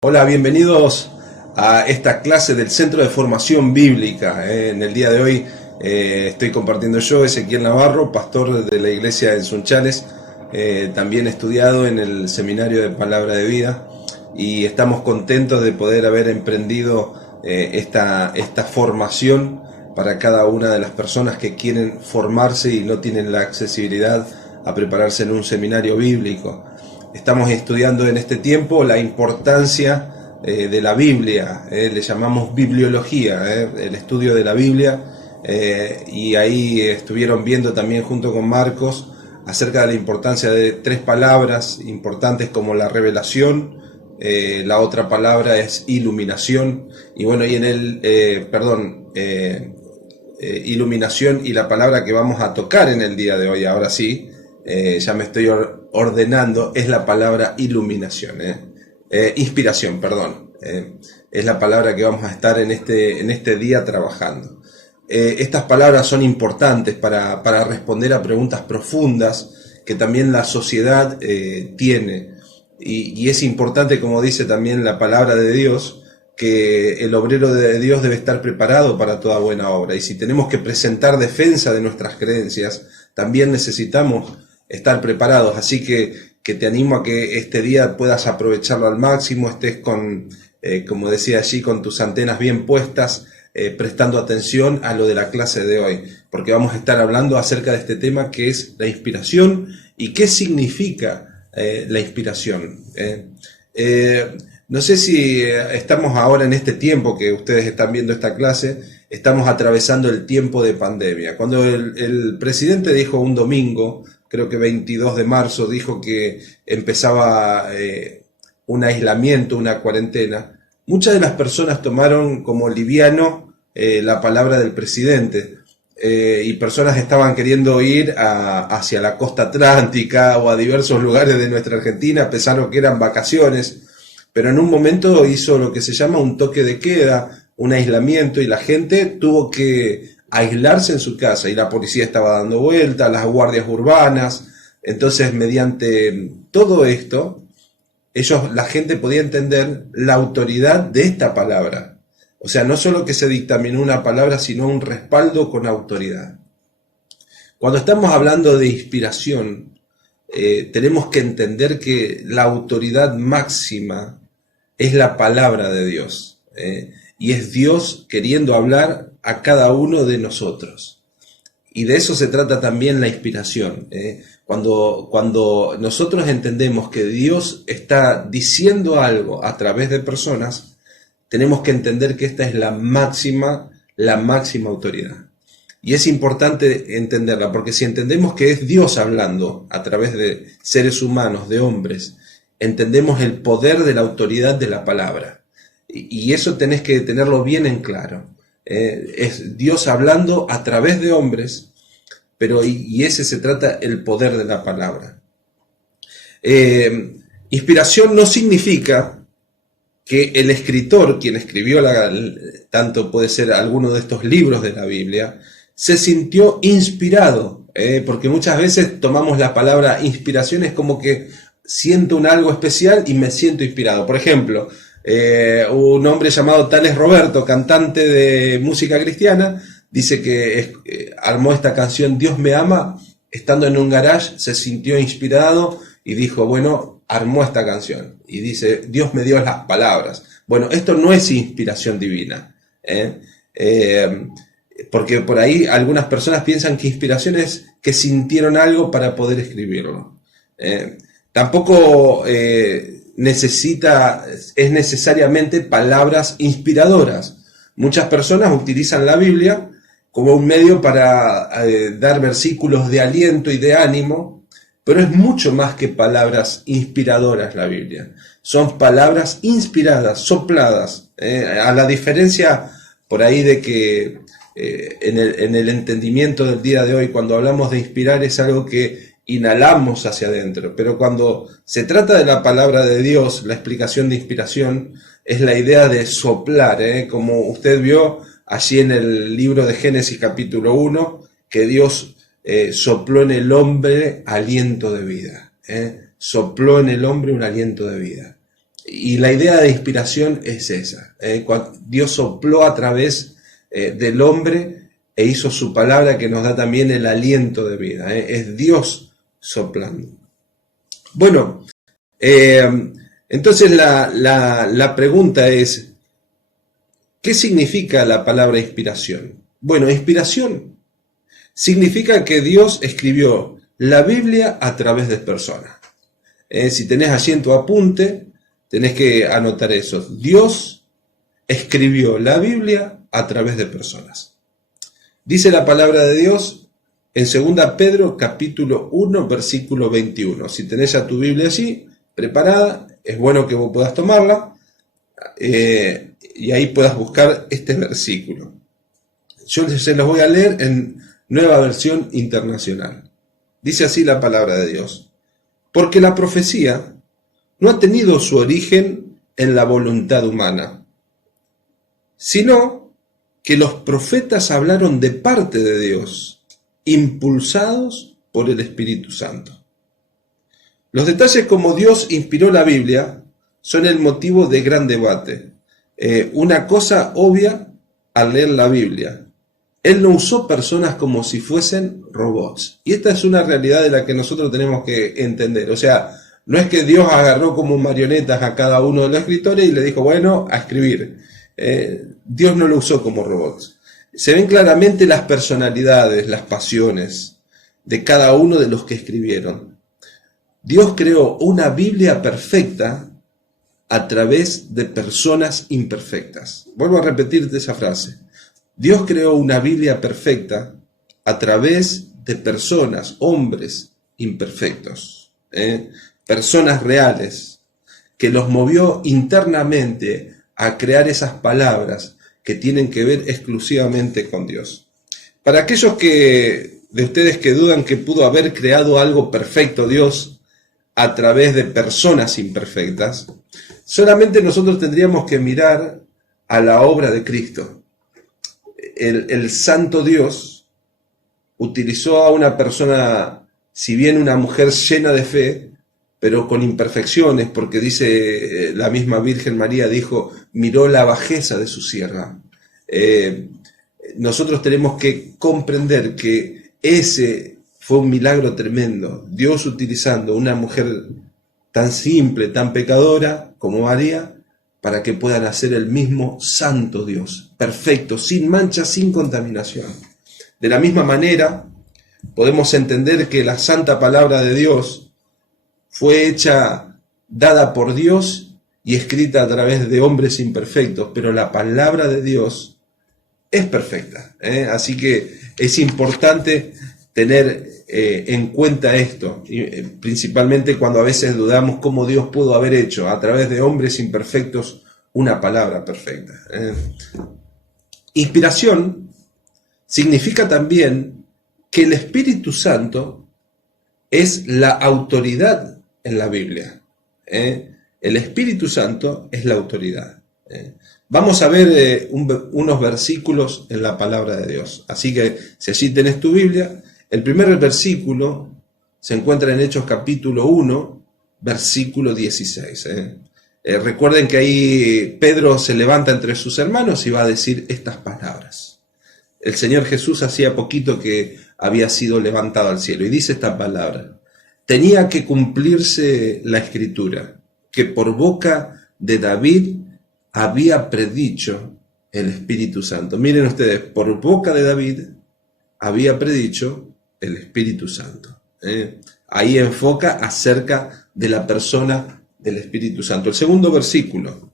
Hola, bienvenidos a esta clase del Centro de Formación Bíblica. En el día de hoy estoy compartiendo yo, Ezequiel Navarro, pastor de la iglesia en Sunchales, también estudiado en el Seminario de Palabra de Vida, y estamos contentos de poder haber emprendido esta formación para cada una de las personas que quieren formarse y no tienen la accesibilidad a prepararse en un seminario bíblico. Estamos estudiando en este tiempo la importancia de la Biblia, le llamamos bibliología, el estudio de la Biblia, y ahí estuvieron viendo también junto con Marcos acerca de la importancia de tres palabras importantes como la revelación, la otra palabra es iluminación, y bueno, y en iluminación, y la palabra que vamos a tocar en el día de hoy, ahora sí, ya me estoy ordenando, es la palabra iluminación, inspiración, perdón, es la palabra que vamos a estar en este día trabajando. Estas palabras son importantes para responder a preguntas profundas que también la sociedad tiene, y es importante, como dice también la palabra de Dios, que el obrero de Dios debe estar preparado para toda buena obra, y si tenemos que presentar defensa de nuestras creencias, también necesitamos estar preparados. Así que te animo a que este día puedas aprovecharlo al máximo, estés con, como decía allí, con tus antenas bien puestas, prestando atención a lo de la clase de hoy, porque vamos a estar hablando acerca de este tema que es la inspiración y qué significa la inspiración. No sé si estamos ahora en este tiempo que ustedes están viendo esta clase, estamos atravesando el tiempo de pandemia. Cuando el presidente dijo un domingo, creo que 22 de marzo, dijo que empezaba un aislamiento, una cuarentena, muchas de las personas tomaron como liviano la palabra del presidente, y personas estaban queriendo ir hacia la costa atlántica o a diversos lugares de nuestra Argentina, pensaron que eran vacaciones, pero en un momento hizo lo que se llama un toque de queda, un aislamiento, y la gente tuvo que aislarse en su casa, y la policía estaba dando vueltas, las guardias urbanas. Entonces, mediante todo esto, la gente podía entender la autoridad de esta palabra. O sea, no solo que se dictaminó una palabra, sino un respaldo con autoridad. Cuando estamos hablando de inspiración, tenemos que entender que la autoridad máxima es la palabra de Dios, y es Dios queriendo hablar a cada uno de nosotros. Y de eso se trata también la inspiración. Cuando nosotros entendemos que Dios está diciendo algo a través de personas, tenemos que entender que esta es la máxima autoridad. Y es importante entenderla, porque si entendemos que es Dios hablando a través de seres humanos, de hombres, entendemos el poder de la autoridad de la palabra. Y eso tenés que tenerlo bien en claro. Es Dios hablando a través de hombres, pero y ese se trata el poder de la palabra. Inspiración no significa que el escritor, quien escribió tanto puede ser alguno de estos libros de la Biblia, se sintió inspirado, porque muchas veces tomamos la palabra inspiración es como que siento un algo especial y me siento inspirado. Por ejemplo, un hombre llamado Tales Roberto, cantante de música cristiana, dice que armó esta canción Dios me ama, estando en un garage, se sintió inspirado y dijo, bueno, armó esta canción. Y dice, Dios me dio las palabras. Bueno, esto no es inspiración divina, porque por ahí algunas personas piensan que inspiración es que sintieron algo para poder escribirlo. Tampoco es necesariamente palabras inspiradoras. Muchas personas utilizan la Biblia como un medio para dar versículos de aliento y de ánimo, pero es mucho más que palabras inspiradoras la Biblia. Son palabras inspiradas, sopladas, a la diferencia por ahí de que en el entendimiento del día de hoy, cuando hablamos de inspirar, es algo que inhalamos hacia adentro, pero cuando se trata de la palabra de Dios, la explicación de inspiración es la idea de soplar, como usted vio allí en el libro de Génesis capítulo 1, que Dios sopló en el hombre aliento de vida, sopló en el hombre un aliento de vida. Y la idea de inspiración es esa. Cuando Dios sopló a través del hombre e hizo su palabra que nos da también el aliento de vida. Es Dios soplando. Bueno, entonces la pregunta es, ¿qué significa la palabra inspiración? Bueno, inspiración significa que Dios escribió la Biblia a través de personas. Si tenés allí en tu apunte, tenés que anotar eso. Dios escribió la Biblia a través de personas. Dice la palabra de Dios en 2 Pedro capítulo 1 versículo 21. Si tenés ya tu Biblia allí preparada, es bueno que vos puedas tomarla y ahí puedas buscar este versículo. Yo se los voy a leer en Nueva Versión Internacional. Dice así la palabra de Dios. Porque la profecía no ha tenido su origen en la voluntad humana, sino que los profetas hablaron de parte de Dios, impulsados por el Espíritu Santo. Los detalles como Dios inspiró la Biblia son el motivo de gran debate. Una cosa obvia al leer la Biblia: Él no usó personas como si fuesen robots. Y esta es una realidad de la que nosotros tenemos que entender. O sea, no es que Dios agarró como marionetas a cada uno de los escritores y le dijo, bueno, a escribir. Dios no lo usó como robots. Se ven claramente las personalidades, las pasiones de cada uno de los que escribieron. Dios creó una Biblia perfecta a través de personas imperfectas. Vuelvo a repetirte esa frase. Dios creó una Biblia perfecta a través de personas, hombres imperfectos, personas reales, que los movió internamente a crear esas palabras que tienen que ver exclusivamente con Dios. Para aquellos de ustedes que dudan que pudo haber creado algo perfecto Dios a través de personas imperfectas, solamente nosotros tendríamos que mirar a la obra de Cristo. El santo Dios utilizó a una persona, si bien una mujer llena de fe, pero con imperfecciones, porque dice la misma Virgen María, dijo, miró la bajeza de su sierva. Nosotros tenemos que comprender que ese fue un milagro tremendo. Dios utilizando una mujer tan simple, tan pecadora como María, para que puedan hacer el mismo santo Dios, perfecto, sin mancha, sin contaminación. De la misma manera, podemos entender que la santa palabra de Dios fue dada por Dios y escrita a través de hombres imperfectos, pero la palabra de Dios es perfecta. Así que es importante tener en cuenta esto, principalmente cuando a veces dudamos cómo Dios pudo haber hecho a través de hombres imperfectos una palabra perfecta. Inspiración significa también que el Espíritu Santo es la autoridad en la Biblia. El Espíritu Santo es la autoridad. Vamos a ver unos versículos en la palabra de Dios. Así que si allí tenés tu Biblia, el primer versículo se encuentra en Hechos capítulo 1, versículo 16. Recuerden que ahí Pedro se levanta entre sus hermanos y va a decir estas palabras. El Señor Jesús hacía poquito que había sido levantado al cielo y dice esta palabra. Tenía que cumplirse la Escritura, que por boca de David había predicho el Espíritu Santo. Miren ustedes, por boca de David había predicho el Espíritu Santo. Ahí enfoca acerca de la persona del Espíritu Santo. El segundo versículo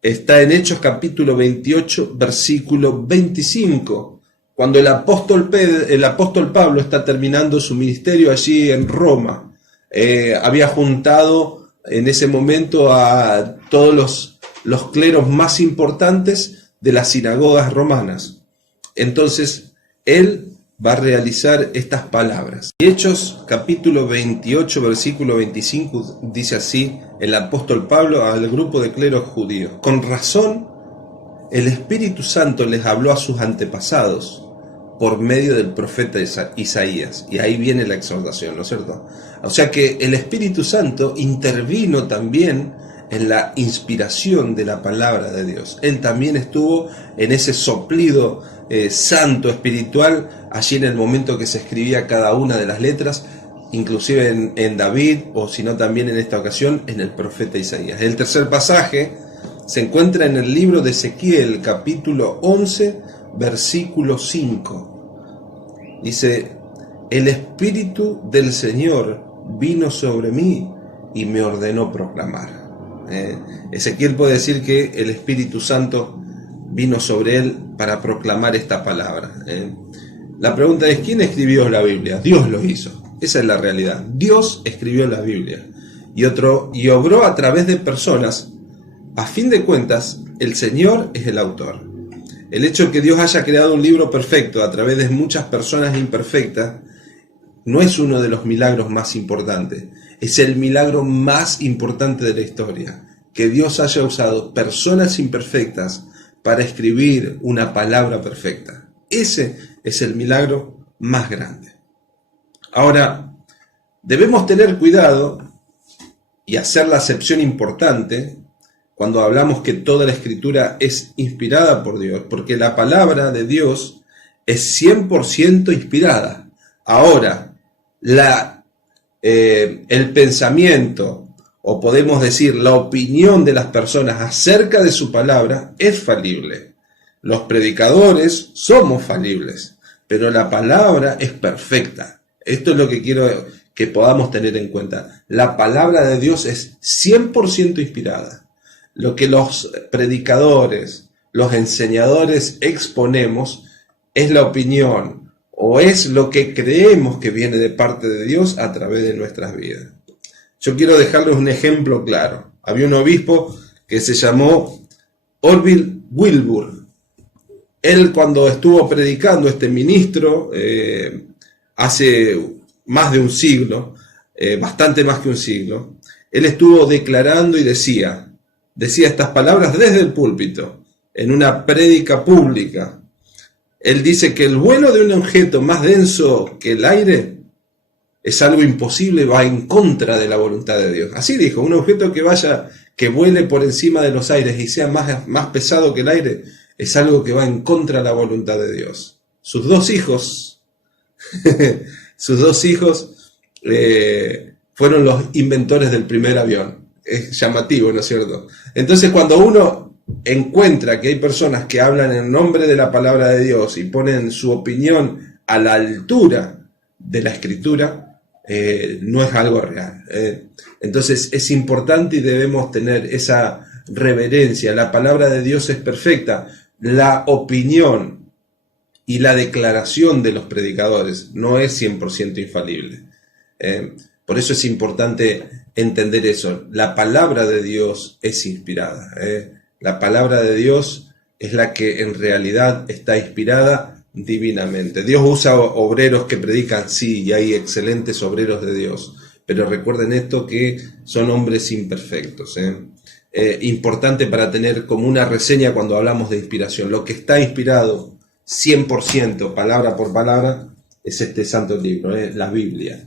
está en Hechos capítulo 28, versículo 25, cuando el apóstol Pablo está terminando su ministerio allí en Roma. Había juntado en ese momento a todos los cleros más importantes de las sinagogas romanas. Entonces, él va a realizar estas palabras. Hechos capítulo 28, versículo 25, dice así el apóstol Pablo al grupo de cleros judíos. Con razón, el Espíritu Santo les habló a sus antepasados, por medio del profeta Isaías. Y ahí viene la exhortación, ¿no es cierto? O sea que el Espíritu Santo intervino también en la inspiración de la palabra de Dios. Él también estuvo en ese soplido santo espiritual, allí en el momento que se escribía cada una de las letras, inclusive en David, o si no también en esta ocasión en el profeta Isaías. El tercer pasaje se encuentra en el libro de Ezequiel, capítulo 11, versículo 5. Dice: el Espíritu del Señor vino sobre mí y me ordenó proclamar. Ezequiel puede decir que el Espíritu Santo vino sobre él para proclamar esta palabra. La pregunta es: ¿quién escribió la Biblia? Dios lo hizo. Esa es la realidad. Dios escribió la Biblia y obró a través de personas. A fin de cuentas, el Señor es el autor. El hecho de que Dios haya creado un libro perfecto a través de muchas personas imperfectas no es uno de los milagros más importantes. Es el milagro más importante de la historia. Que Dios haya usado personas imperfectas para escribir una palabra perfecta. Ese es el milagro más grande. Ahora, debemos tener cuidado y hacer la acepción importante cuando hablamos que toda la Escritura es inspirada por Dios, porque la palabra de Dios es 100% inspirada. Ahora, el pensamiento, o podemos decir la opinión de las personas acerca de su palabra es falible. Los predicadores somos falibles, pero la palabra es perfecta. Esto es lo que quiero que podamos tener en cuenta. La palabra de Dios es 100% inspirada. Lo que los predicadores, los enseñadores exponemos es la opinión o es lo que creemos que viene de parte de Dios a través de nuestras vidas. Yo quiero dejarles un ejemplo claro. Había un obispo que se llamó Orville Wilbur. Él, cuando estuvo predicando, este ministro, hace más de un siglo, bastante más que un siglo, él estuvo declarando y decía estas palabras desde el púlpito, en una prédica pública. Él dice que el vuelo de un objeto más denso que el aire es algo imposible, va en contra de la voluntad de Dios. Así dijo: un objeto que vuele por encima de los aires y sea más pesado que el aire, es algo que va en contra de la voluntad de Dios. Sus dos hijos fueron los inventores del primer avión. Es llamativo, ¿no es cierto? Entonces, cuando uno encuentra que hay personas que hablan en nombre de la palabra de Dios y ponen su opinión a la altura de la Escritura, no es algo real. Entonces, es importante y debemos tener esa reverencia. La palabra de Dios es perfecta. La opinión y la declaración de los predicadores no es 100% infalible. Por eso es importante entender eso. La palabra de Dios es inspirada. La palabra de Dios es la que en realidad está inspirada divinamente. Dios usa obreros que predican, sí, y hay excelentes obreros de Dios. Pero recuerden esto, que son hombres imperfectos. Importante para tener como una reseña cuando hablamos de inspiración. Lo que está inspirado 100%, palabra por palabra, es este santo libro, la Biblia.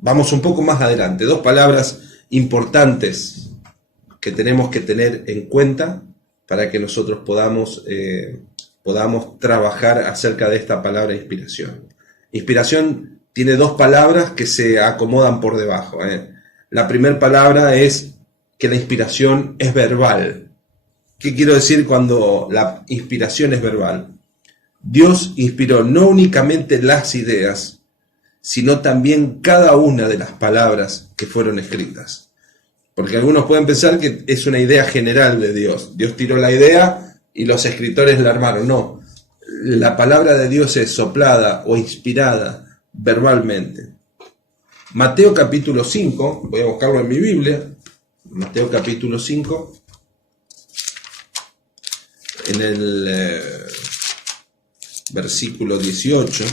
Vamos un poco más adelante. Dos palabras importantes que tenemos que tener en cuenta para que nosotros podamos trabajar acerca de esta palabra inspiración. Inspiración tiene dos palabras que se acomodan por debajo. La primera palabra es que la inspiración es verbal. ¿Qué quiero decir cuando la inspiración es verbal? Dios inspiró no únicamente las ideas, sino también cada una de las palabras que fueron escritas. Porque algunos pueden pensar que es una idea general de Dios. Dios tiró la idea y los escritores la armaron. No, la palabra de Dios es soplada o inspirada verbalmente. Mateo capítulo 5, voy a buscarlo en mi Biblia. Mateo capítulo 5, en el versículo 18,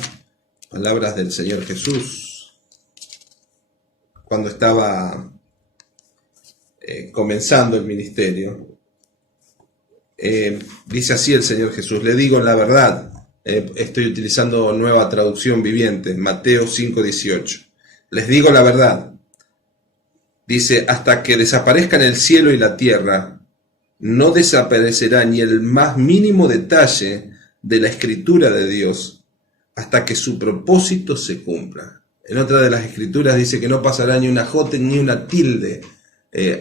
palabras del Señor Jesús, cuando estaba comenzando el ministerio. Dice así el Señor Jesús: le digo la verdad, Estoy utilizando Nueva Traducción Viviente, Mateo 5:18. Les digo la verdad. Dice, hasta que desaparezcan el cielo y la tierra, no desaparecerá ni el más mínimo detalle de la escritura de Dios, hasta que su propósito se cumpla. En otra de las escrituras dice que no pasará ni una jota ni una tilde,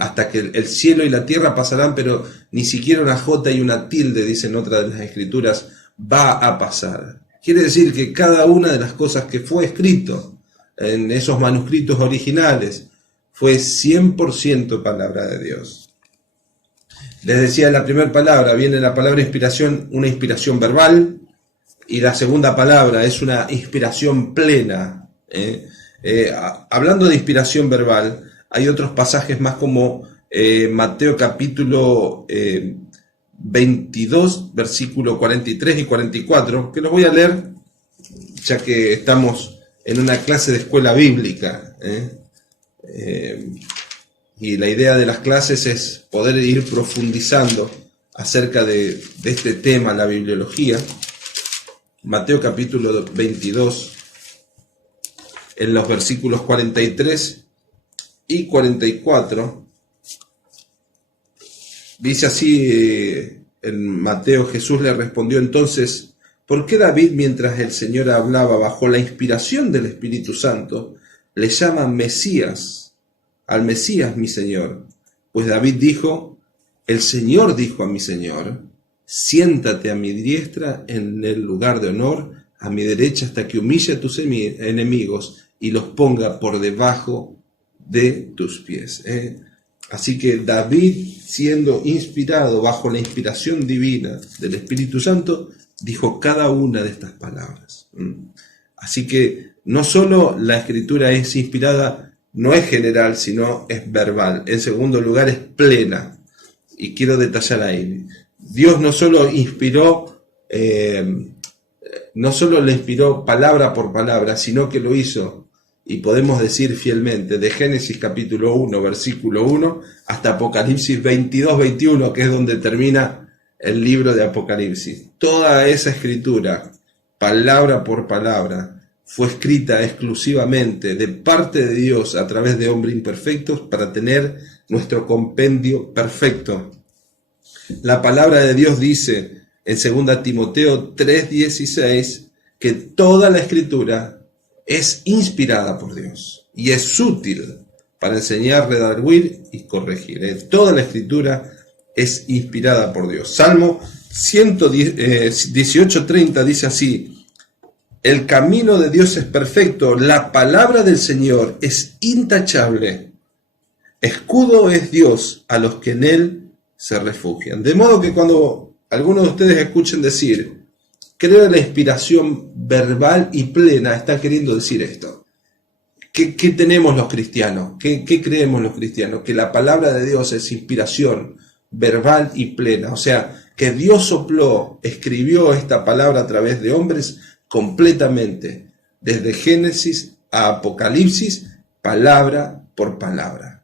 hasta que el cielo y la tierra pasarán, pero ni siquiera una jota y una tilde, dice en otra de las escrituras, va a pasar. Quiere decir que cada una de las cosas que fue escrito en esos manuscritos originales fue 100% palabra de Dios. Les decía, la primera palabra, viene la palabra inspiración, una inspiración verbal, y la segunda palabra es una inspiración plena. Hablando de inspiración verbal, hay otros pasajes más como Mateo capítulo 22, versículo 43 y 44, que los voy a leer, ya que estamos en una clase de escuela bíblica. Y la idea de las clases es poder ir profundizando acerca de este tema, la bibliología. Mateo capítulo 22, en los versículos 43 y 44, dice así en Mateo: Jesús le respondió entonces, ¿por qué David, mientras el Señor hablaba bajo la inspiración del Espíritu Santo, le llama Mesías? Al Mesías, mi Señor. Pues David dijo, el Señor dijo a mi Señor, siéntate a mi diestra en el lugar de honor, a mi derecha, hasta que humille a tus enemigos y los ponga por debajo de tus pies. Así que David, siendo inspirado bajo la inspiración divina del Espíritu Santo, dijo cada una de estas palabras. Así que no solo la Escritura es inspirada, no es general, sino es verbal. En segundo lugar, es plena. Y quiero detallar ahí. Dios no solo inspiró, no solo le inspiró palabra por palabra, sino que lo hizo, y podemos decir fielmente, de Génesis capítulo 1, versículo 1, hasta Apocalipsis 22, 21, que es donde termina el libro de Apocalipsis. Toda esa escritura, palabra por palabra, fue escrita exclusivamente de parte de Dios a través de hombres imperfectos para tener nuestro compendio perfecto. La palabra de Dios dice en 2 Timoteo 3:16 que toda la escritura es inspirada por Dios y es útil para enseñar, redarguir y corregir. Toda la escritura es inspirada por Dios. Salmo 18:30 dice así: el camino de Dios es perfecto, la palabra del Señor es intachable. Escudo es Dios a los que en Él se refugian. De modo que cuando algunos de ustedes escuchen decir, creo en la inspiración verbal y plena, están queriendo decir esto. ¿Qué tenemos los cristianos? ¿Qué creemos los cristianos? Que la palabra de Dios es inspiración verbal y plena. O sea, que Dios sopló, escribió esta palabra a través de hombres completamente, desde Génesis a Apocalipsis, palabra por palabra.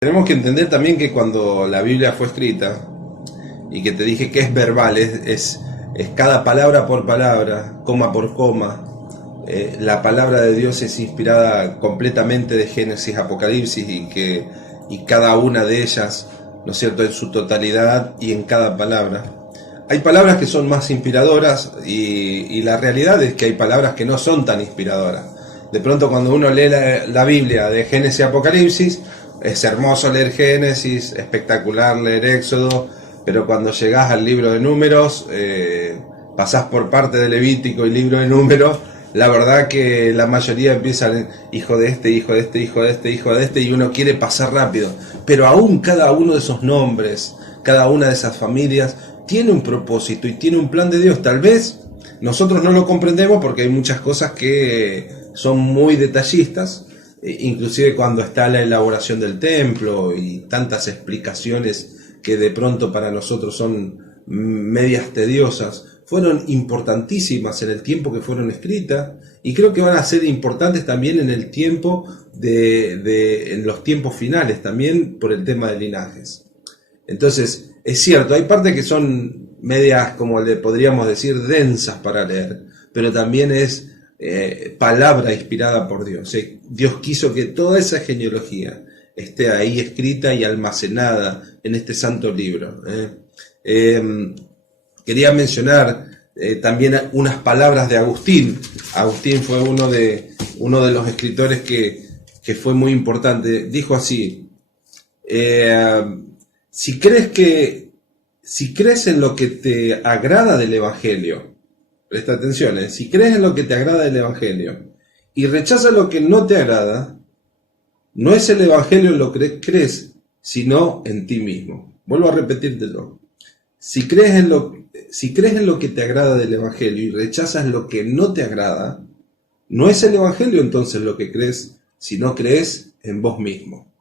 Tenemos que entender también que cuando la Biblia fue escrita, y que te dije que es verbal, es cada palabra por palabra, coma por coma, la palabra de Dios es inspirada completamente de Génesis a Apocalipsis, y cada una de ellas, ¿no es cierto?, en su totalidad y en cada palabra. Hay palabras que son más inspiradoras y la realidad es que hay palabras que no son tan inspiradoras. De pronto cuando uno lee la Biblia de Génesis y Apocalipsis, es hermoso leer Génesis, espectacular leer Éxodo, pero cuando llegás al libro de Números, pasás por parte de Levítico y libro de Números, la verdad que la mayoría empiezan hijo de este, hijo de este, hijo de este, hijo de este, y uno quiere pasar rápido. Pero aún cada uno de esos nombres, cada una de esas familias, tiene un propósito y tiene un plan de Dios. Tal vez nosotros no lo comprendemos porque hay muchas cosas que son muy detallistas, inclusive cuando está la elaboración del templo y tantas explicaciones que de pronto para nosotros son medias tediosas, fueron importantísimas en el tiempo que fueron escritas y creo que van a ser importantes también en el tiempo en los tiempos finales, también por el tema de linajes. Entonces, es cierto, hay partes que son medias, como le podríamos decir, densas para leer, pero también es palabra inspirada por Dios. Dios quiso que toda esa genealogía esté ahí escrita y almacenada en este santo libro. Quería mencionar también unas palabras de Agustín. Agustín fue uno de los escritores que fue muy importante. Dijo así: si crees en lo que te agrada del Evangelio, presta atención, si crees en lo que te agrada del Evangelio y rechazas lo que no te agrada, no es el Evangelio en lo que crees, sino en ti mismo. Vuelvo a repetírtelo. Si crees en lo que te agrada del Evangelio y rechazas lo que no te agrada, no es el Evangelio entonces lo que crees, sino crees en vos mismo.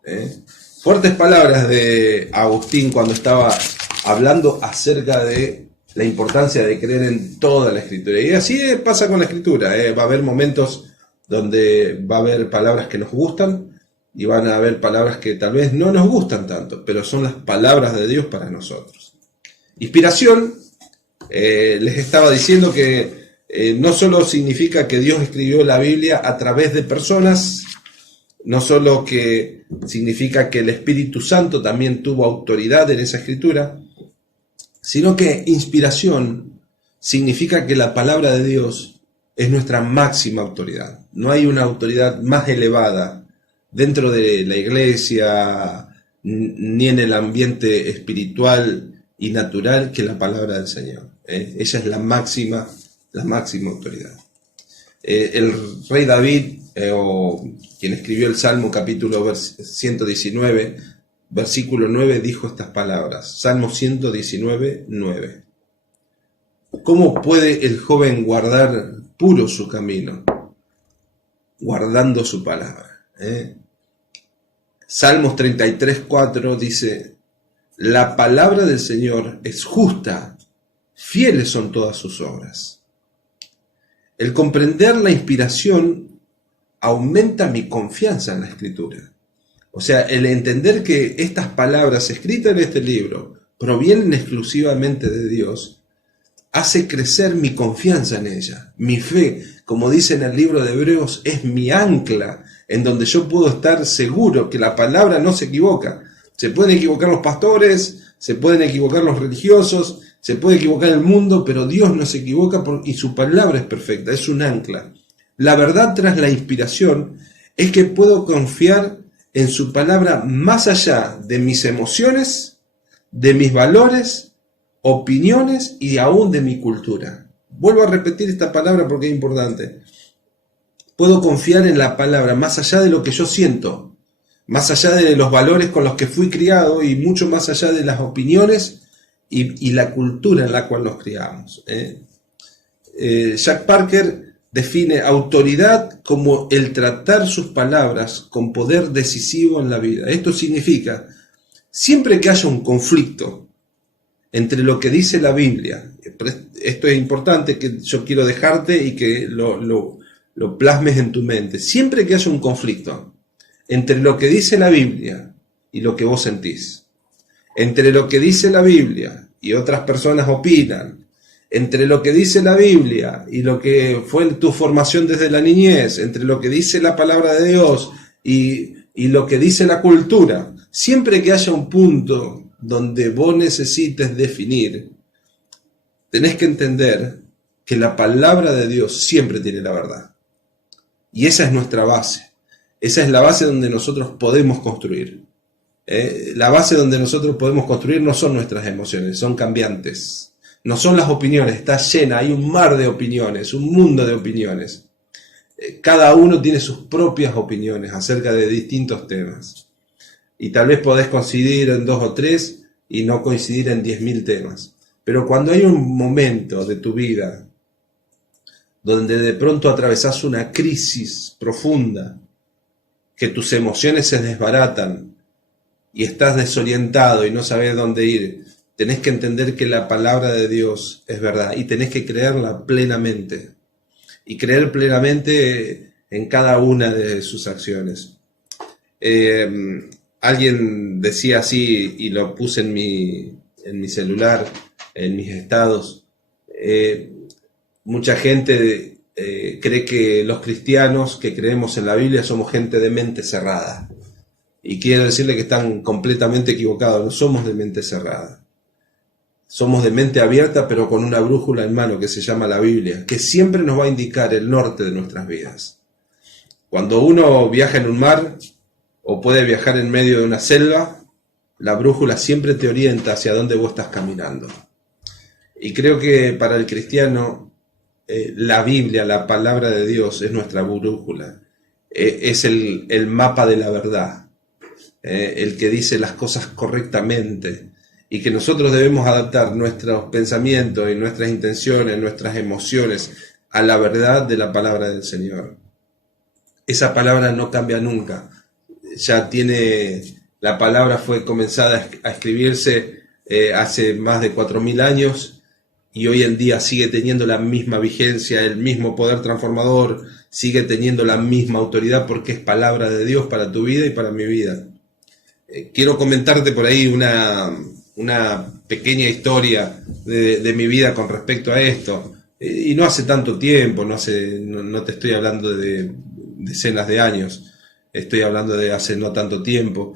Fuertes palabras de Agustín cuando estaba hablando acerca de la importancia de creer en toda la Escritura. Y así pasa con la Escritura. Va a haber momentos donde va a haber palabras que nos gustan y van a haber palabras que tal vez no nos gustan tanto, pero son las palabras de Dios para nosotros. Inspiración, les estaba diciendo que no solo significa que Dios escribió la Biblia a través de personas, no solo que significa que el Espíritu Santo también tuvo autoridad en esa escritura, sino que inspiración significa que la palabra de Dios es nuestra máxima autoridad. No hay una autoridad más elevada dentro de la iglesia ni en el ambiente espiritual y natural que la palabra del Señor. Ella es la máxima autoridad. El rey David, o quien escribió el Salmo capítulo 119, versículo 9, dijo estas palabras. Salmo 119, 9. ¿Cómo puede el joven guardar puro su camino? Guardando su palabra. Salmos 33, 4 dice: la palabra del Señor es justa, fieles son todas sus obras. El comprender la inspiración aumenta mi confianza en la Escritura. O sea, el entender que estas palabras escritas en este libro provienen exclusivamente de Dios, hace crecer mi confianza en ella. Mi fe, como dice en el libro de Hebreos, es mi ancla, en donde yo puedo estar seguro que la palabra no se equivoca. Se pueden equivocar los pastores, se pueden equivocar los religiosos, se puede equivocar el mundo, pero Dios no se equivoca y su palabra es perfecta, es un ancla. La verdad tras la inspiración es que puedo confiar en su palabra más allá de mis emociones, de mis valores, opiniones y aún de mi cultura. Vuelvo a repetir esta palabra porque es importante. Puedo confiar en la palabra más allá de lo que yo siento, más allá de los valores con los que fui criado y mucho más allá de las opiniones y la cultura en la cual nos criamos. Jack Parker define autoridad como el tratar sus palabras con poder decisivo en la vida. Esto significa, siempre que haya un conflicto entre lo que dice la Biblia, esto es importante que yo quiero dejarte y que lo plasmes en tu mente, siempre que haya un conflicto entre lo que dice la Biblia y lo que vos sentís, entre lo que dice la Biblia y otras personas opinan, entre lo que dice la Biblia y lo que fue tu formación desde la niñez, entre lo que dice la palabra de Dios y lo que dice la cultura, siempre que haya un punto donde vos necesites definir, tenés que entender que la palabra de Dios siempre tiene la verdad. Y esa es nuestra base. Esa es la base donde nosotros podemos construir. La base donde nosotros podemos construir no son nuestras emociones, son cambiantes. No son las opiniones, está llena, hay un mar de opiniones, un mundo de opiniones. Cada uno tiene sus propias opiniones acerca de distintos temas. Y tal vez podés coincidir en 2 o 3 y no coincidir en 10.000 temas. Pero cuando hay un momento de tu vida donde de pronto atravesás una crisis profunda, que tus emociones se desbaratan y estás desorientado y no sabes dónde ir, tenés que entender que la palabra de Dios es verdad y tenés que creerla plenamente. Y creer plenamente en cada una de sus acciones. Alguien decía así, y lo puse en mi celular, en mis estados. Mucha gente cree que los cristianos que creemos en la Biblia somos gente de mente cerrada. Y quiero decirle que están completamente equivocados, no somos de mente cerrada. Somos de mente abierta, pero con una brújula en mano que se llama la Biblia, que siempre nos va a indicar el norte de nuestras vidas. Cuando uno viaja en un mar o puede viajar en medio de una selva, la brújula siempre te orienta hacia dónde vos estás caminando. Y creo que para el cristiano, la Biblia, la palabra de Dios, es nuestra brújula. Es el mapa de la verdad, el que dice las cosas correctamente, y que nosotros debemos adaptar nuestros pensamientos y nuestras intenciones, nuestras emociones a la verdad de la palabra del Señor. Esa palabra no cambia nunca. La palabra fue comenzada a escribirse hace más de 4000 años y hoy en día sigue teniendo la misma vigencia, el mismo poder transformador, sigue teniendo la misma autoridad porque es palabra de Dios para tu vida y para mi vida. Quiero comentarte por ahí una pequeña historia de mi vida con respecto a esto. Y no hace tanto tiempo, no te estoy hablando de decenas de años, estoy hablando de hace no tanto tiempo.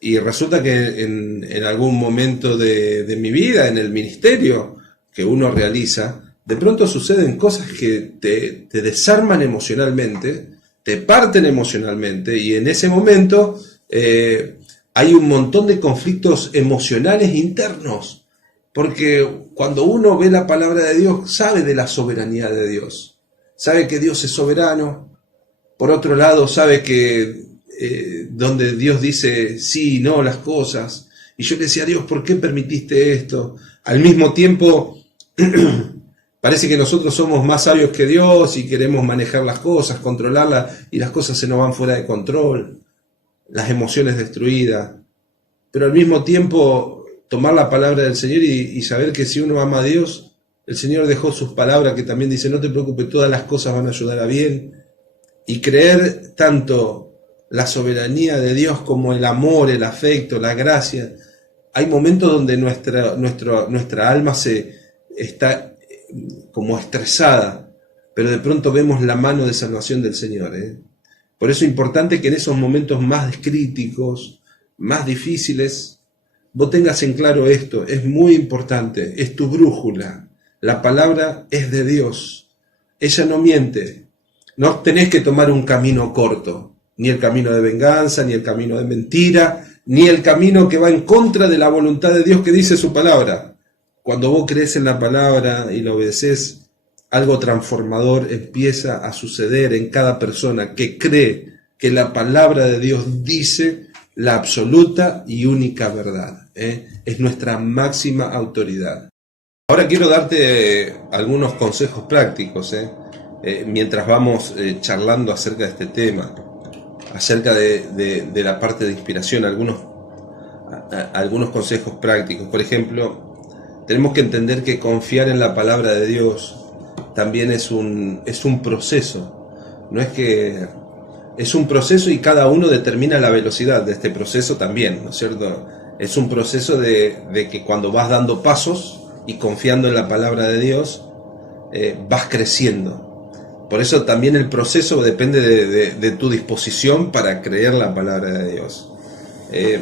Y resulta que en algún momento de mi vida, en el ministerio que uno realiza, de pronto suceden cosas que te desarman emocionalmente, te parten emocionalmente, y en ese momento hay un montón de conflictos emocionales internos, porque cuando uno ve la palabra de Dios, sabe de la soberanía de Dios, sabe que Dios es soberano. Por otro lado, sabe que donde Dios dice sí y no las cosas, y yo le decía a Dios, ¿por qué permitiste esto? Al mismo tiempo, parece que nosotros somos más sabios que Dios y queremos manejar las cosas, controlarlas, y las cosas se nos van fuera de control, las emociones destruidas. Pero al mismo tiempo, tomar la palabra del Señor y saber que si uno ama a Dios, el Señor dejó sus palabras que también dice, no te preocupes, todas las cosas van a ayudar a bien. Y creer tanto la soberanía de Dios como el amor, el afecto, la gracia. Hay momentos donde nuestra alma está como estresada, pero de pronto vemos la mano de salvación del Señor. Por eso es importante que en esos momentos más críticos, más difíciles, vos tengas en claro esto. Es muy importante, es tu brújula. La palabra es de Dios. Ella no miente. No tenés que tomar un camino corto, ni el camino de venganza, ni el camino de mentira, ni el camino que va en contra de la voluntad de Dios que dice su palabra. Cuando vos crees en la palabra y la obedeces, algo transformador empieza a suceder en cada persona que cree que la palabra de Dios dice la absoluta y única verdad. Es nuestra máxima autoridad. Ahora quiero darte algunos consejos prácticos, mientras vamos charlando acerca de este tema, acerca de la parte de inspiración, algunos consejos prácticos. Por ejemplo, tenemos que entender que confiar en la palabra de Dios también es un proceso. No es que es un proceso y cada uno determina la velocidad de este proceso también, ¿no es cierto? Es un proceso de que cuando vas dando pasos y confiando en la palabra de Dios, vas creciendo. Por eso también el proceso depende de tu disposición para creer la palabra de Dios.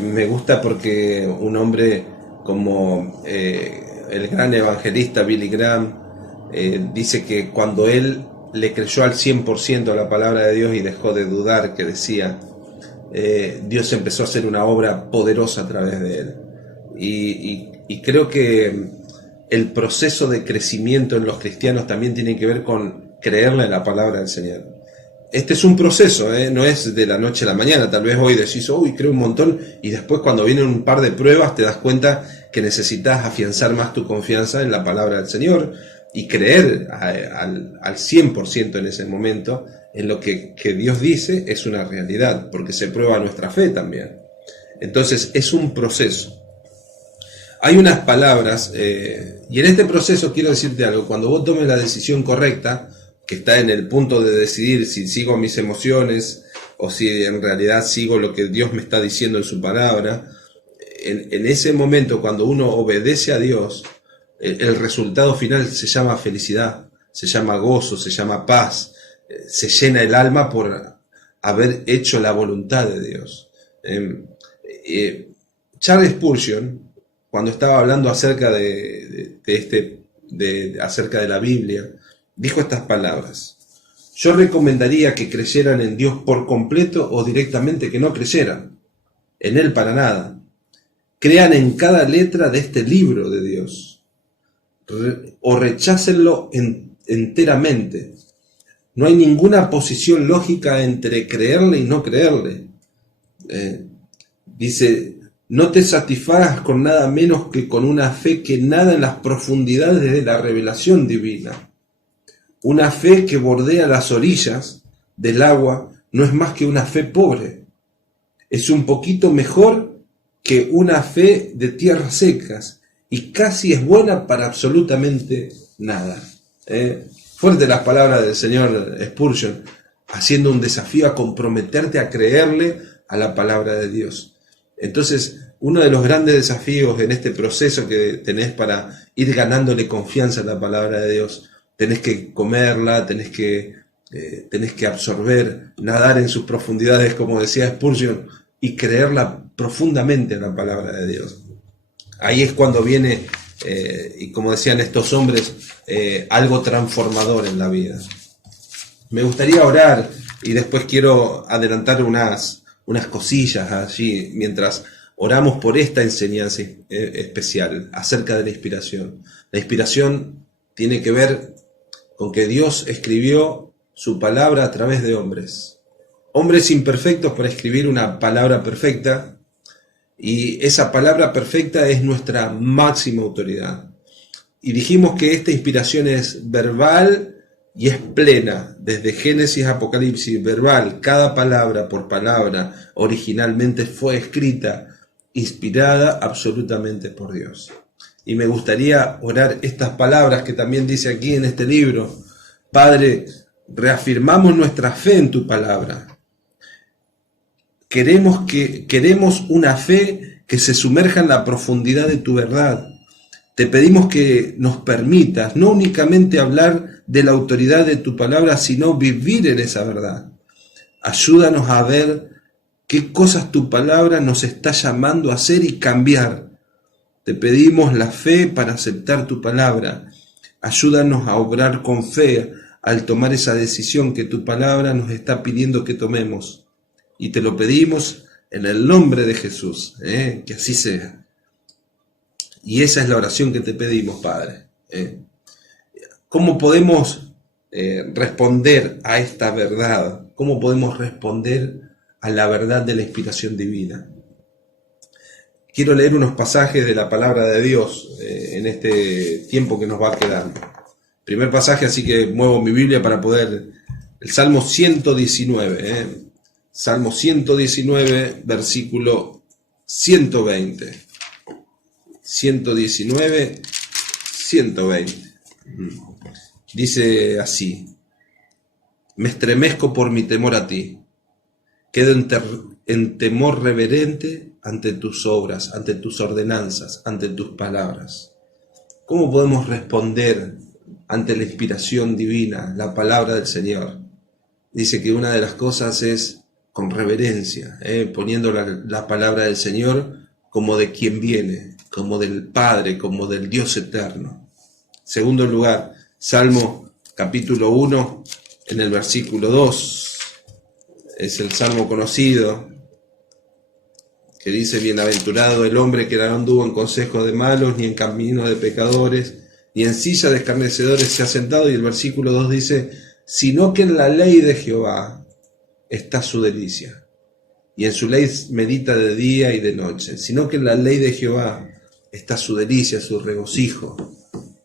Me gusta porque un hombre como el gran evangelista Billy Graham dice que cuando él le creyó al 100% a la palabra de Dios y dejó de dudar, que decía, Dios empezó a hacer una obra poderosa a través de él. Y creo que el proceso de crecimiento en los cristianos también tiene que ver con creerle en la palabra del Señor. Este es un proceso, no es de la noche a la mañana. Tal vez hoy decís, uy, creo un montón, y después cuando vienen un par de pruebas te das cuenta que necesitas afianzar más tu confianza en la palabra del Señor y creer al 100% en ese momento en lo que Dios dice es una realidad, porque se prueba nuestra fe también. Entonces es un proceso. Hay unas palabras, y en este proceso quiero decirte algo, cuando vos tomes la decisión correcta, que está en el punto de decidir si sigo mis emociones o si en realidad sigo lo que Dios me está diciendo en su palabra, en ese momento cuando uno obedece a Dios, el resultado final se llama felicidad, se llama gozo, se llama paz, se llena el alma por haber hecho la voluntad de Dios. Charles Spurgeon, cuando estaba hablando acerca acerca de la Biblia, dijo estas palabras: yo recomendaría que creyeran en Dios por completo o directamente que no creyeran en Él para nada. Crean en cada letra de este libro de Dios o rechácenlo enteramente. No hay ninguna posición lógica entre creerle y no creerle. Dice, no te satisfagas con nada menos que con una fe que nada en las profundidades de la revelación divina. Una fe que bordea las orillas del agua no es más que una fe pobre. Es un poquito mejor que una fe de tierras secas y casi es buena para absolutamente nada. Fuerte las palabras del señor Spurgeon, haciendo un desafío a comprometerte a creerle a la palabra de Dios. Entonces, uno de los grandes desafíos en este proceso que tenés para ir ganándole confianza a la palabra de Dios, tenés que comerla, tenés que absorber, nadar en sus profundidades, como decía Spurgeon, y creerla profundamente a la palabra de Dios. Ahí es cuando viene, y como decían estos hombres, algo transformador en la vida. Me gustaría orar y después quiero adelantar unas cosillas allí mientras oramos por esta enseñanza especial acerca de la inspiración. La inspiración tiene que ver con que Dios escribió su palabra a través de hombres. Hombres imperfectos para escribir una palabra perfecta, y esa palabra perfecta es nuestra máxima autoridad. Y dijimos que esta inspiración es verbal y es plena, desde Génesis a Apocalipsis, verbal. Cada palabra por palabra originalmente fue escrita, inspirada absolutamente por Dios. Y me gustaría orar estas palabras que también dice aquí en este libro. Padre, reafirmamos nuestra fe en tu palabra. Queremos una fe que se sumerja en la profundidad de tu verdad. Te pedimos que nos permitas no únicamente hablar de la autoridad de tu palabra, sino vivir en esa verdad. Ayúdanos a ver qué cosas tu palabra nos está llamando a hacer y cambiar. Te pedimos la fe para aceptar tu palabra. Ayúdanos a obrar con fe al tomar esa decisión que tu palabra nos está pidiendo que tomemos. Y te lo pedimos en el nombre de Jesús, que así sea. Y esa es la oración que te pedimos, Padre. ¿Cómo podemos responder a esta verdad? ¿Cómo podemos responder a la verdad de la inspiración divina? Quiero leer unos pasajes de la palabra de Dios en este tiempo que nos va quedando. Primer pasaje, así que muevo mi Biblia para poder... El Salmo 119, Salmo 119, versículo 120. 119, 120. Dice así: me estremezco por mi temor a ti. Quedo en temor reverente ante tus obras, ante tus ordenanzas, ante tus palabras. ¿Cómo podemos responder ante la inspiración divina, la palabra del Señor? Dice que una de las cosas es con reverencia, poniendo la palabra del Señor como de quien viene, como del Padre, como del Dios eterno. Segundo lugar, Salmo capítulo 1, en el versículo 2, es el salmo conocido, que dice: bienaventurado el hombre que no anduvo en consejo de malos, ni en camino de pecadores, ni en silla de escarnecedores se ha sentado. Y el versículo 2 dice: sino que en la ley de Jehová está su delicia, y en su ley medita de día y de noche. Sino que en la ley de Jehová está su delicia, su regocijo.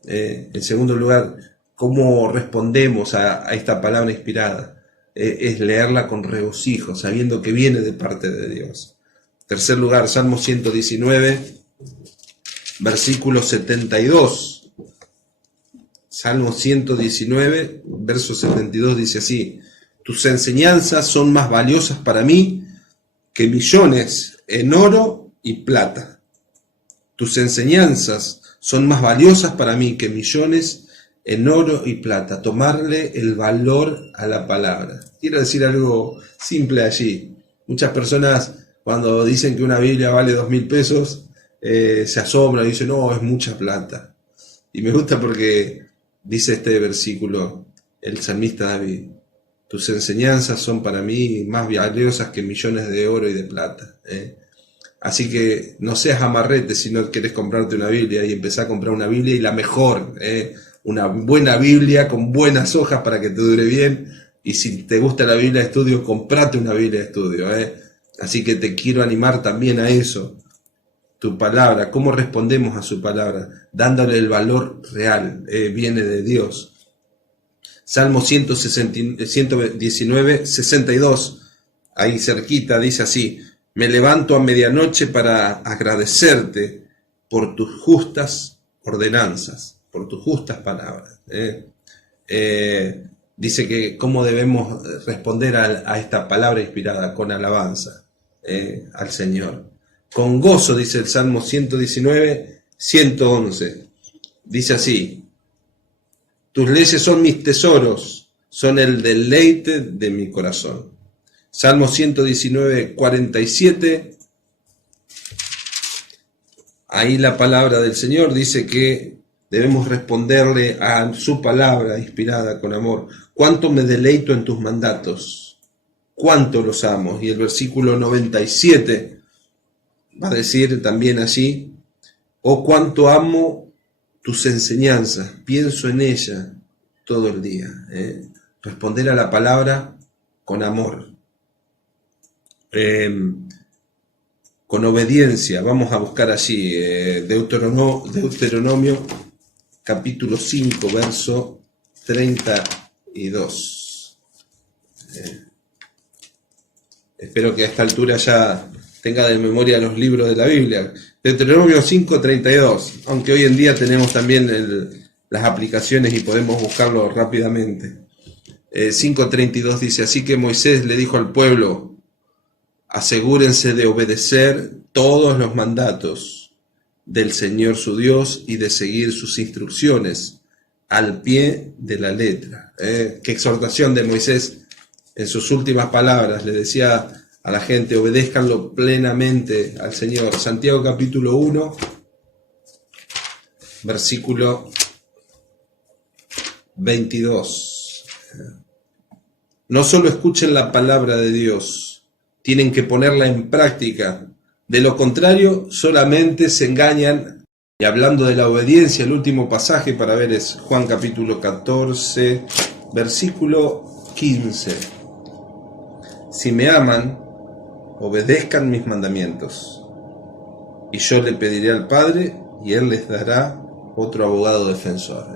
En segundo lugar, ¿cómo respondemos a esta palabra inspirada? Es leerla con regocijo, sabiendo que viene de parte de Dios. Tercer lugar, Salmo 119, versículo 72. Salmo 119, verso 72 dice así: tus enseñanzas son más valiosas para mí que millones en oro y plata. Tus enseñanzas son más valiosas para mí que millones en oro y plata. Tomarle el valor a la palabra. Quiero decir algo simple allí. Muchas personas cuando dicen que una Biblia vale 2.000 pesos, se asombran y dicen, no, es mucha plata. Y me gusta porque dice este versículo, el salmista David, tus enseñanzas son para mí más valiosas que millones de oro y de plata. Así que no seas amarrete si no quieres comprarte una Biblia y empezar a comprar una Biblia y la mejor, una buena Biblia con buenas hojas para que te dure bien. Y si te gusta la Biblia de estudio, comprate una Biblia de estudio. Así que te quiero animar también a eso. Tu palabra, ¿cómo respondemos a su palabra? Dándole el valor real, viene de Dios. Salmo 119, 62, ahí cerquita, dice así, me levanto a medianoche para agradecerte por tus justas ordenanzas, por tus justas palabras. Dice que cómo debemos responder a esta palabra inspirada, con alabanza al Señor. Con gozo, dice el Salmo 119, 111. Dice así, tus leyes son mis tesoros, son el deleite de mi corazón. Salmo 119, 47. Ahí la palabra del Señor dice que debemos responderle a su palabra inspirada con amor. Cuánto me deleito en tus mandatos, cuánto los amo. Y el versículo 97 va a decir también allí, oh cuánto amo tus enseñanzas, pienso en ella todo el día. Responder a la palabra con amor, con obediencia. Vamos a buscar allí Deuteronomio capítulo 5, verso 32. Espero que a esta altura ya tenga de memoria los libros de la Biblia. Deuteronomio 5:32, aunque hoy en día tenemos también las aplicaciones y podemos buscarlo rápidamente. 5:32 dice, así que Moisés le dijo al pueblo, asegúrense de obedecer todos los mandatos del Señor su Dios y de seguir sus instrucciones al pie de la letra. Qué exhortación de Moisés en sus últimas palabras, le decía a la gente, obedézcanlo plenamente al Señor. Santiago capítulo 1, versículo 22. No solo escuchen la palabra de Dios, tienen que ponerla en práctica. De lo contrario, solamente se engañan. Y hablando de la obediencia, el último pasaje para ver es Juan capítulo 14, versículo 15. Si me aman, obedezcan mis mandamientos, y yo le pediré al Padre, y Él les dará otro abogado defensor.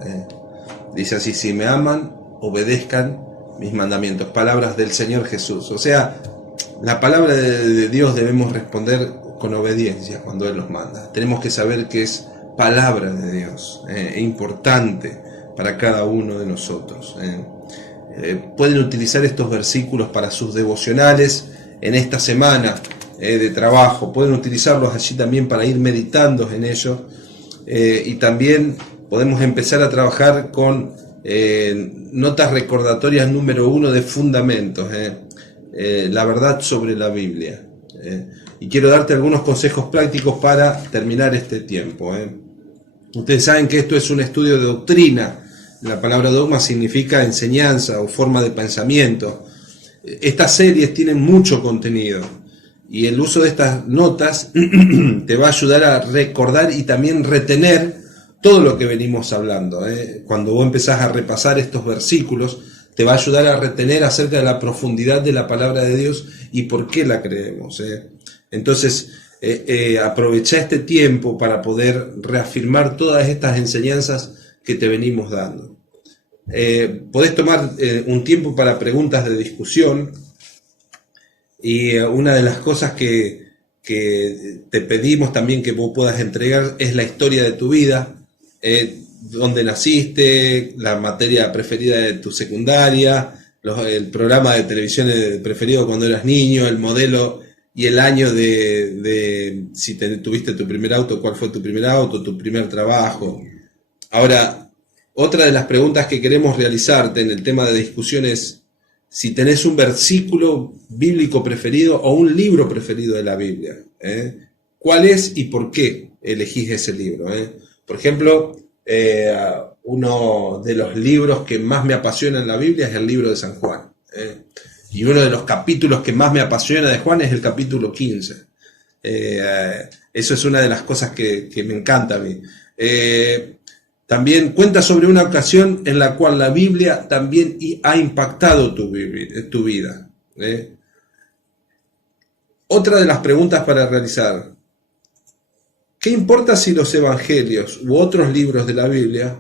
Dice así, si me aman, obedezcan mis mandamientos. Palabras del Señor Jesús. O sea, la palabra de Dios debemos responder con obediencia cuando Él nos manda. Tenemos que saber que es palabra de Dios, importante para cada uno de nosotros. Pueden utilizar estos versículos para sus devocionales en esta semana de trabajo. Pueden utilizarlos allí también para ir meditando en ello. Y también podemos empezar a trabajar con notas recordatorias número 1 de fundamentos. La verdad sobre la Biblia. Y quiero darte algunos consejos prácticos para terminar este tiempo. Ustedes saben que esto es un estudio de doctrina. La palabra dogma significa enseñanza o forma de pensamiento. Estas series tienen mucho contenido y el uso de estas notas te va a ayudar a recordar y también retener todo lo que venimos hablando. Cuando vos empezás a repasar estos versículos, te va a ayudar a retener acerca de la profundidad de la palabra de Dios y por qué la creemos. Entonces, aprovecha este tiempo para poder reafirmar todas estas enseñanzas que te venimos dando. Podés tomar un tiempo para preguntas de discusión, y una de las cosas que te pedimos también que vos puedas entregar es la historia de tu vida, dónde naciste, la materia preferida de tu secundaria, el programa de televisión preferido cuando eras niño, el modelo y el año de si tuviste tu primer auto, cuál fue tu primer auto, tu primer trabajo. Ahora, otra de las preguntas que queremos realizarte en el tema de discusión es si tenés un versículo bíblico preferido o un libro preferido de la Biblia. ¿Cuál es y por qué elegís ese libro? Por ejemplo, uno de los libros que más me apasiona en la Biblia es el libro de San Juan. Y uno de los capítulos que más me apasiona de Juan es el capítulo 15. Eso es una de las cosas que me encanta a mí. También cuenta sobre una ocasión en la cual la Biblia también ha impactado tu vida. Otra de las preguntas para realizar: ¿qué importa si los evangelios u otros libros de la Biblia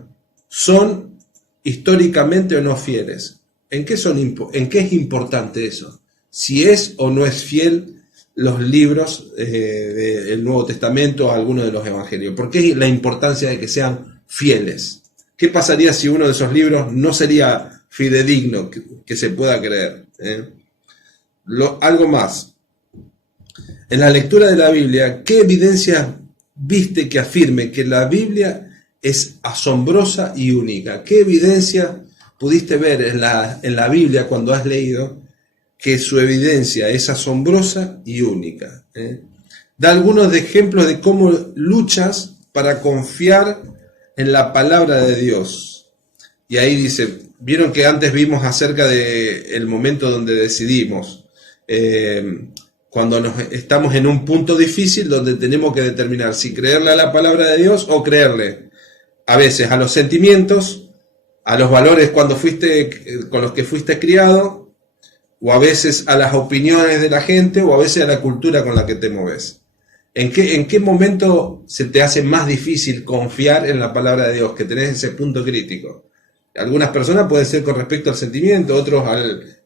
son históricamente o no fieles? ¿En qué es importante eso? Si es o no es fiel los libros del Nuevo Testamento o alguno de los evangelios. ¿Por qué la importancia de que sean fieles? ¿Qué pasaría si uno de esos libros no sería fidedigno, que se pueda creer? Algo más. En la lectura de la Biblia, ¿qué evidencia viste que afirme que la Biblia es asombrosa y única? ¿Qué evidencia pudiste ver en la Biblia cuando has leído que su evidencia es asombrosa y única? Da algunos ejemplos de cómo luchas para confiar en la palabra de Dios. Y ahí dice, vieron que antes vimos acerca del momento donde decidimos, cuando estamos en un punto difícil donde tenemos que determinar si creerle a la palabra de Dios o creerle a veces a los sentimientos, a los valores con los que fuiste criado, o a veces a las opiniones de la gente, o a veces a la cultura con la que te mueves. ¿En qué momento se te hace más difícil confiar en la palabra de Dios, que tenés ese punto crítico? Algunas personas pueden ser con respecto al sentimiento, otros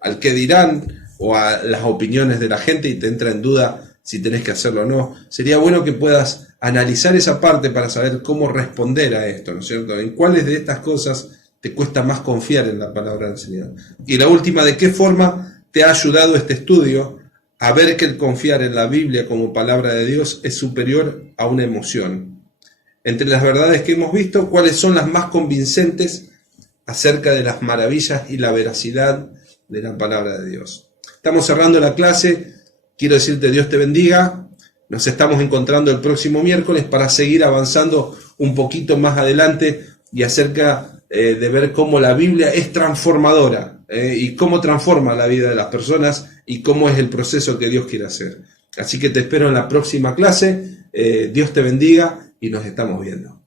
al qué dirán, o a las opiniones de la gente, y te entra en duda si tenés que hacerlo o no. Sería bueno que puedas analizar esa parte para saber cómo responder a esto, ¿no es cierto? ¿En cuáles de estas cosas te cuesta más confiar en la palabra del Señor? Y la última, ¿de qué forma te ha ayudado este estudio a ver que el confiar en la Biblia como palabra de Dios es superior a una emoción? Entre las verdades que hemos visto, ¿cuáles son las más convincentes acerca de las maravillas y la veracidad de la palabra de Dios? Estamos cerrando la clase. Quiero decirte, Dios te bendiga. Nos estamos encontrando el próximo miércoles para seguir avanzando un poquito más adelante y acerca de ver cómo la Biblia es transformadora y cómo transforma la vida de las personas y cómo es el proceso que Dios quiere hacer. Así que te espero en la próxima clase. Dios te bendiga y nos estamos viendo.